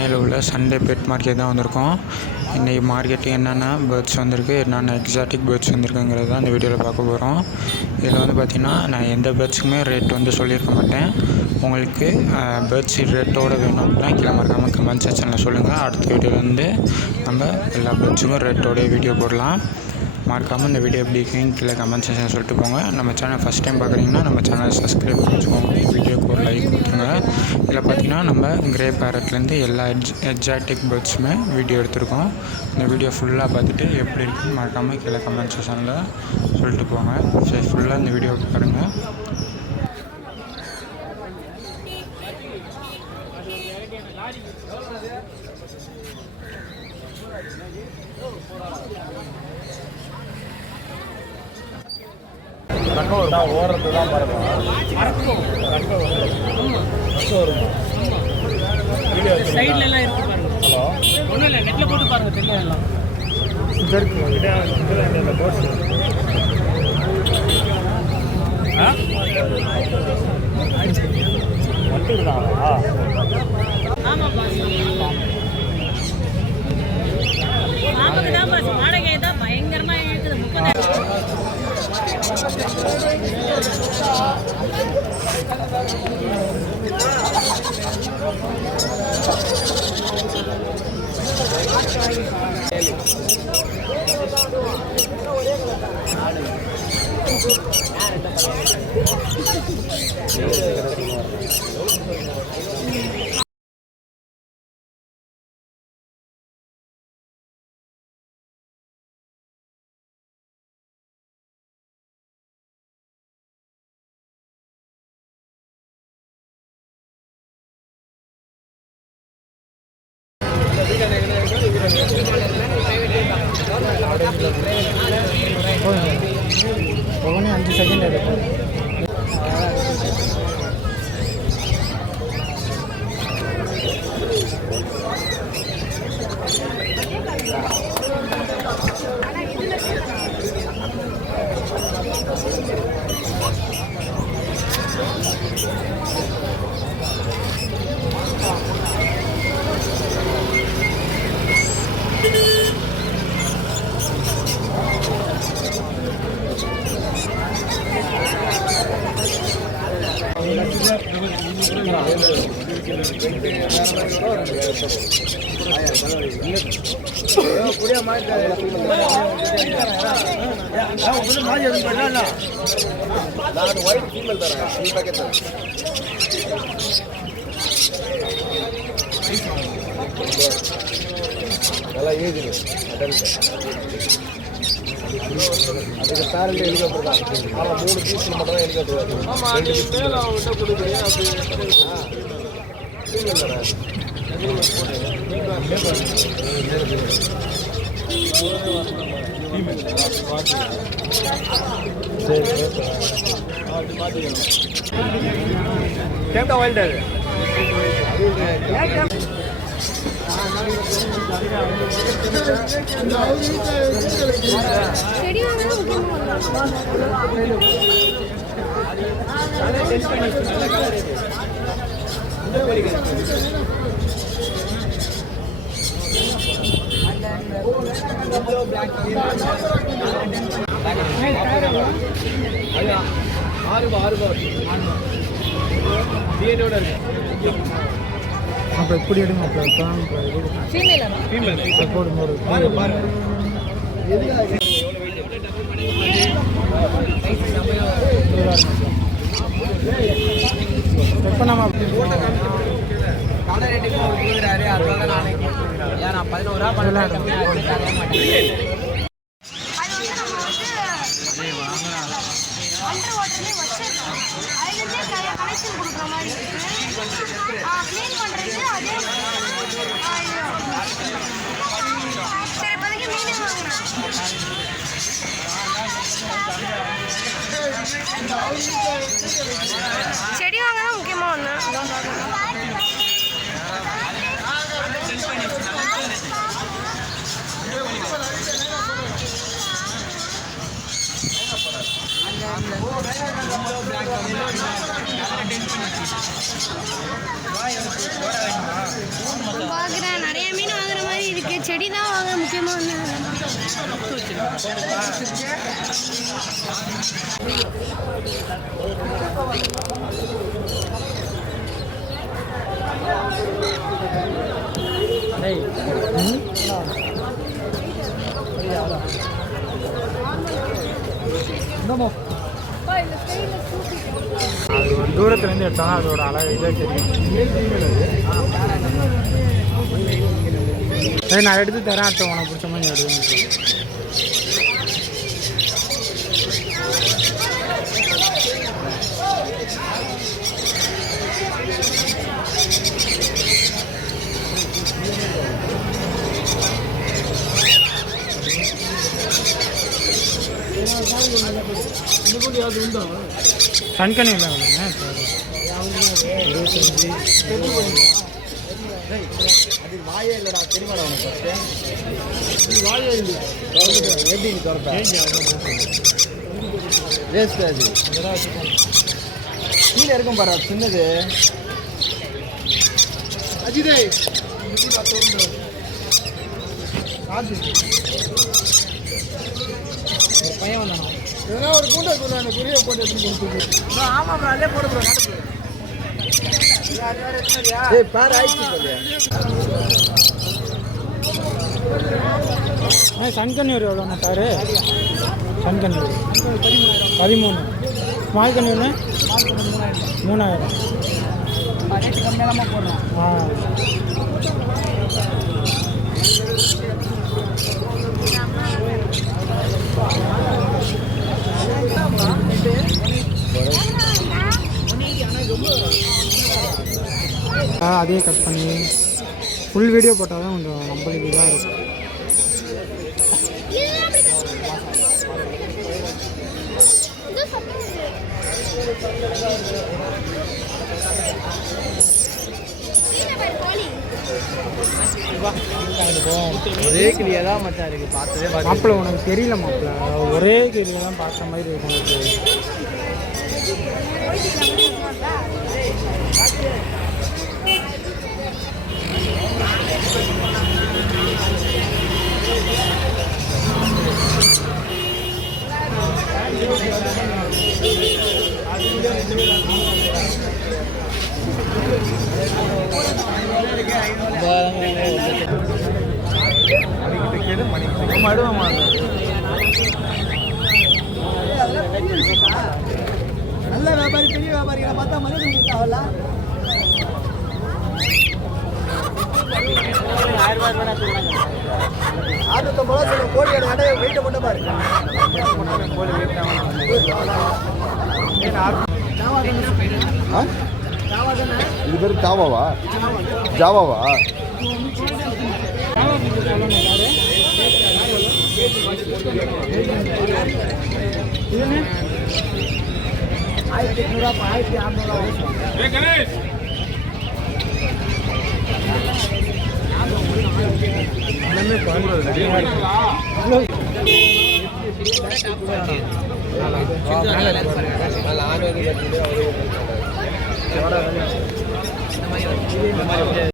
சென்னையில் உள்ள Sunday bed market தான் வந்திருக்கோம். இன்றைக்கி மார்க்கெட்டு என்னென்ன பேர்ட்ஸ் வந்திருக்கு, என்னென்ன எக்ஸாட்டிக் பேர்ட்ஸ் வந்திருக்குங்கிறது தான் இந்த வீடியோவில் பார்க்க போகிறோம். இதில் வந்து பார்த்திங்கன்னா நான் எந்த பேர்ட்ஸுக்குமே ரேட் வந்து சொல்லியிருக்க மாட்டேன். உங்களுக்கு பேர்ட்ஸ் ரேட்டோடு வேணும் அப்படின்னா கீழே மறக்காமல் கமெண்ட் செக்ஷனில் சொல்லுங்கள். அடுத்த வீடியோவில் வந்து நம்ம எல்லா பேர்ட்ஸுக்கும் ரேட்டோடைய வீடியோ போடலாம். மறக்காமல் இந்த வீடியோ எப்படி இருக்குன்னு கீழே கமெண்ட் செக்ஷன் சொல்லிட்டு போங்க. நம்ம சேனல் ஃபஸ்ட் டைம் பார்க்குறீங்கன்னா நம்ம சேனலை சப்ஸ்கிரைப் பண்ணி வச்சுக்கோங்க. வீடியோக்கு ஒரு லைக் கொடுத்துருங்க. இதில் பார்த்திங்கன்னா நம்ம கிரே பேரட்லேருந்து எல்லா எக்ஸாட்டிக் பேர்ட்ஸுமே வீடியோ எடுத்திருக்கோம். இந்த வீடியோ ஃபுல்லாக பார்த்துட்டு எப்படி இருக்குன்னு மறக்காமல் கீழே கமெண்ட் செக்ஷனில் சொல்லிட்டு போங்க. சரி, ஃபுல்லாக இந்த வீடியோ பாருங்கள். ஓடுறது தான் பாருங்க. சைட்லலாம் இருக்கு பாருங்க. ஹலோ, ஒன்றும் இல்லை, நெட்டில் போட்டு பாருங்க, தெரியும் எல்லாம். இந்த போர்ஸ் மட்டும்தானா? ஆமாம் பாஸ், ஆமாக்கு தான் பாஸ். வாடகை தான் பயங்கரமாக இருக்குது. 30,000 ஒவ்வொன்றும் 5 செகண்ட் எடுக்கும். நல்லா ஏஜ் அடல்ட் அதுக்கு பேரண்ட் ஹெலிகாப்டர் தான். ஆனால் 3 பீஸில் மட்டும் தான் ஹெலிகாப்டர் வருது. கேப்டா வைல்டு அப்போ எப்படி எடுங்க? போடும்போது எப்போ நம்ம கடை ரேட்டுக்கு கொடுக்குறாரு. அதனால நாளைக்கு ஏன் நான் 11 ரூபா பண்ண செடி வாங்க தான் முக்கியமாக ஒன்று. செடி தான் வாங்க முக்கியமாக ஒன்று அது ஒரு தூரத்துலேருந்து எடுத்தாலும் அதோட அழகு இதே தெரியும். நான் எடுத்து தரேன், அடுத்த உனக்கு பிடிச்ச மாதிரி எடுத்து. கண்கணி இல்லை அது வாயே இல்லைடா, தெரியுமாடா உனக்கு? இது வாயே இல்லை. எப்படி நீ திறப்ப? வேஸ்ட் அது. கீழே இருக்கும் பாரு, சின்னது. அஜிதே ஒரு பையன் வந்தானோ எதனா ஒரு கூண்டை சொல்லுவாங்க, குறிய போட்டு எடுத்துட்டு. ஆமாம் ப்ரோ, அதே போடு ப்ரோ. பாரு ஆயிடுச்சு சொல்லியா. சன்கன்னியூர் எவ்வளோண்ணா சாரு? சன்கன்னியூர் 13. ஸ்மால் கன்னியூர்னு 3000. ரேட்டு கம்மியாக போடுறோம். அதே கட் பண்ணி ஃபுல் வீடியோ போட்டால் தான் கொஞ்சம் நம்மளுக்கு இதாக இருக்கும். ஒரே கிளியாக தான் மச்சான் இருக்குது, பார்த்ததே மாப்பிள்ளை உனக்கு தெரியல மாப்பிள்ளை, ஒரே கிளியை தான் பார்த்த மாதிரி இருக்கும் உனக்கு. நல்ல வியாபாரி, பெரிய வியாபாரிகளை பார்த்தா மரியாதை கொடுத்தாவல்ல. 650 கோழி எடை வெயிட்டை மட்டும் பாரு. இது பேர் ஜாவாவா? ஜாவாவா? இதுன்னு 1800 1600.